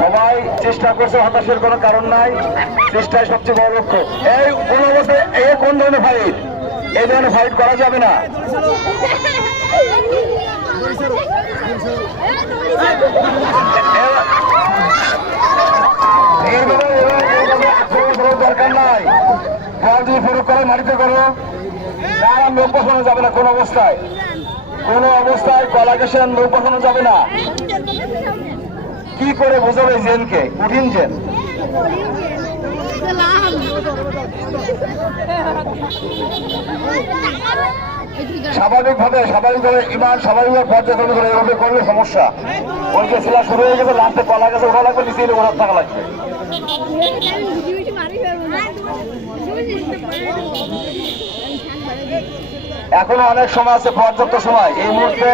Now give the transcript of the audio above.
সবাই চেষ্টা করছে, হতাশের কোনো কারণ নাই, চেষ্টায় সবচেয়ে বড় লক্ষ্য। এই কোন অবস্থায় কোন ধরনের ফাইট, এই ধরনের ফাইট করা যাবে না। দরকার নাই, বল দিয়ে শুরু করে মাটিতে করো, তারা লোক বসানো যাবে না কোন অবস্থায়, কোন অবস্থায় গলা ঘেঁষে লোক বসানো যাবে না। কি করে বোঝাবে জেনকে? কঠিন জেন। স্বাভাবিকভাবে ইমান স্বাভাবিকভাবে পর্যালোচনা করে এভাবে করলে সমস্যা। ওই যে শিলা শুরু হয়ে গেছে, লাস্টে কলা গেছে, ওঠা লাগবে, নিচে এলে ওঠার টাকা লাগবে। এখনো অনেক সময় আছে, পর্যাপ্ত সময়। এই মুহূর্তে